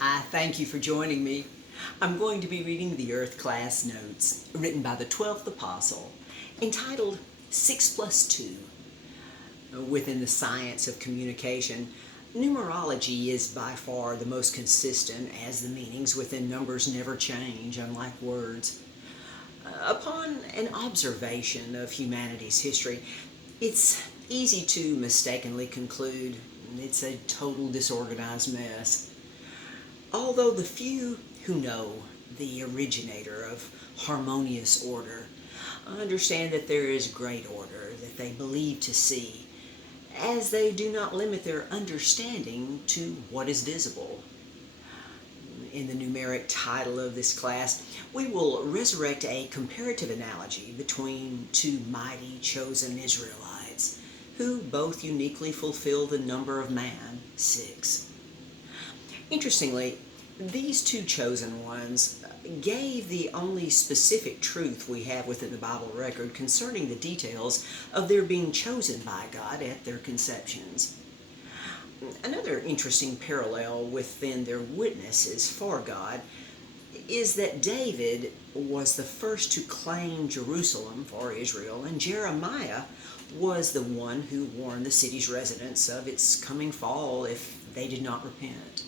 I thank you for joining me. I'm going to be reading the Earth Class Notes, written by the 12th Apostle, entitled 6 plus 2. Within the science of communication, numerology is by far the most consistent, as the meanings within numbers never change, unlike words. Upon an observation of humanity's history, it's easy to mistakenly conclude it's a total disorganized mess. Although the few who know the originator of harmonious order understand that there is great order that they believe to see, as they do not limit their understanding to what is visible. In the numeric title of this class, we will resurrect a comparative analogy between two mighty chosen Israelites, who both uniquely fulfill the number of man, 6. Interestingly, these two chosen ones gave the only specific truth we have within the Bible record concerning the details of their being chosen by God at their conceptions. Another interesting parallel within their witnesses for God is that David was the first to claim Jerusalem for Israel, and Jeremiah was the one who warned the city's residents of its coming fall if they did not repent.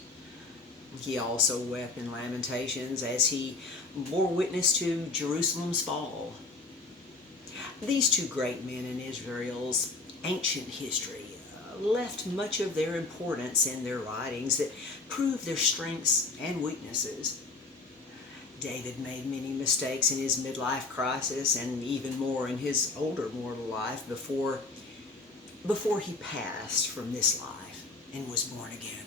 He also wept in Lamentations as he bore witness to Jerusalem's fall. These two great men in Israel's ancient history left much of their importance in their writings that prove their strengths and weaknesses. David made many mistakes in his midlife crisis and even more in his older mortal life before he passed from this life and was born again.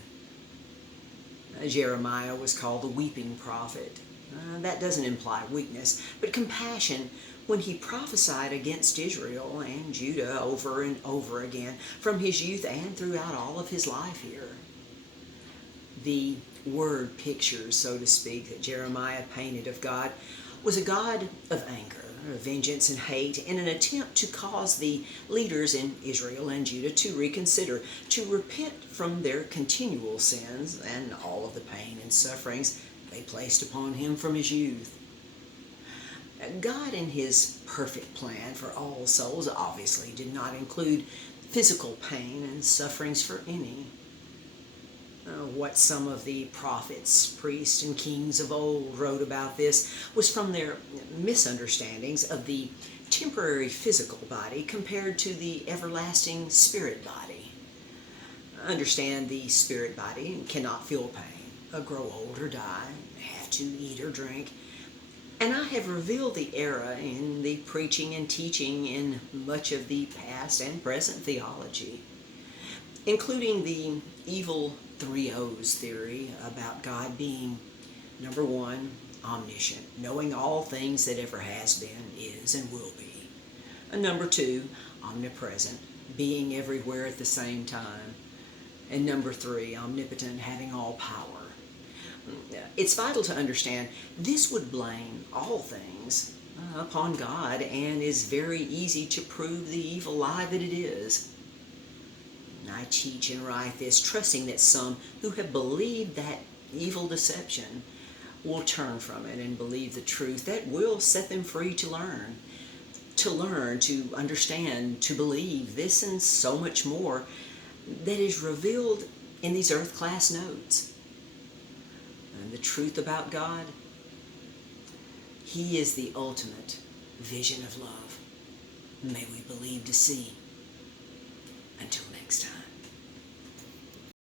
Jeremiah was called the weeping prophet. That doesn't imply weakness, but compassion when he prophesied against Israel and Judah over and over again from his youth and throughout all of his life here. The word picture, so to speak, that Jeremiah painted of God was a God of anger, vengeance, and hate in an attempt to cause the leaders in Israel and Judah to reconsider, to repent from their continual sins and all of the pain and sufferings they placed upon him from his youth. God, in his perfect plan for all souls, obviously did not include physical pain and sufferings for any. What some of the prophets, priests, and kings of old wrote about this was from their misunderstandings of the temporary physical body compared to the everlasting spirit body. Understand, the spirit body cannot feel pain, grow old or die, have to eat or drink. And I have revealed the era in the preaching and teaching in much of the past and present theology, including the evil 3 O's theory about God being, number 1, omniscient, knowing all things that ever has been, is, and will be. And number 2, omnipresent, being everywhere at the same time. And number 3, omnipotent, having all power. It's vital to understand this would blame all things upon God and is very easy to prove the evil lie that it is. I teach and write this trusting that some who have believed that evil deception will turn from it and believe the truth that will set them free to learn, to understand, to believe this and so much more that is revealed in these Earth Class Notes. And the truth about God, He is the ultimate vision of love. May we believe to see. Until next time.